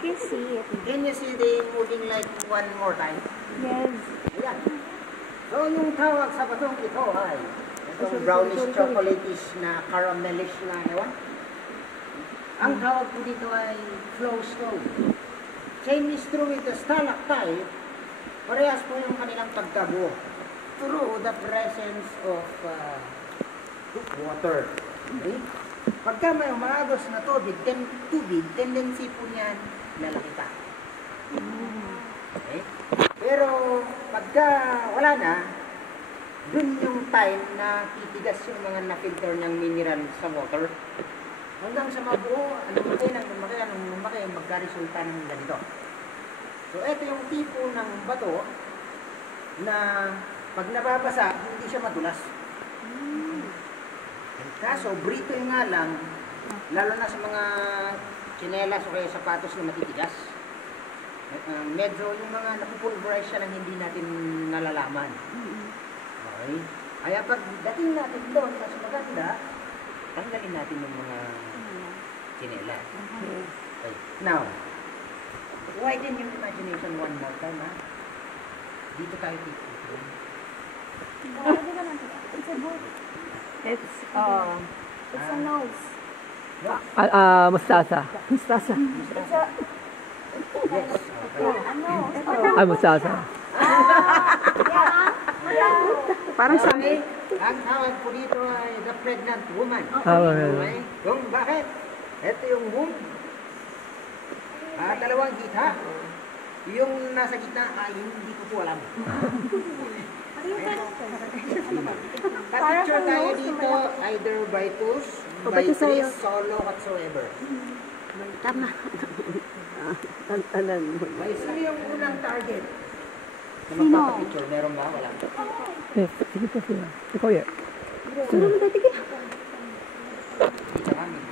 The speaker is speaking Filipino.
can see it. Can you see the moving light one more time? Yes. Ayan. So, yung tawag sa batong ito ay itong brownish chocolatish na caramelish na ewan. Ang tawag po dito ay flowstone. Same is true with the stalactite. Parehas po yung kanilang pagkabuo through the presence of water. Okay? Pagka may umaagos na tubig, tendency po niyan lalaki pa. Okay? Pero pagka wala na, dun yung time na titigas yung mga na-filter ng mineral sa water. Hanggang sa mabuo, anong lumaki, magkaresulta ng ganito. So, ito yung tipo ng bato na pag nababasa, hindi siya madulas. Kaso, brito yung nga lang, lalo na sa mga tsinelas o kaya sapatos na matitigas. Medyo yung mga napupulverize siya nang hindi natin nalalaman. Okay? Kaya pag dating natin doon, mas maganda, tanggalin natin yung mga tsinelas. Okay. Now, widen yung imagination one more time, ha? Dito tayo dito. It's a book. It's a nose. mustasa. Mustasa. It's a... Yes. Okay. A nose. Ay, mustasa. Parang Okay. Ang tawag po dito ay the pregnant woman. Okay. Kung bakit? Ito yung womb. Dalawang kita. Yung nasa gitna ay hindi ko po alam. Picture tayo dito either by twos, by threes, solo, whatsoever. Tama. Tantanan mo. May sino yung unang target? Na Sino? magpapapicture, meron ba? Wala. Sige po sila. Ikaw yan. Sino mo dati ka? Dito kami.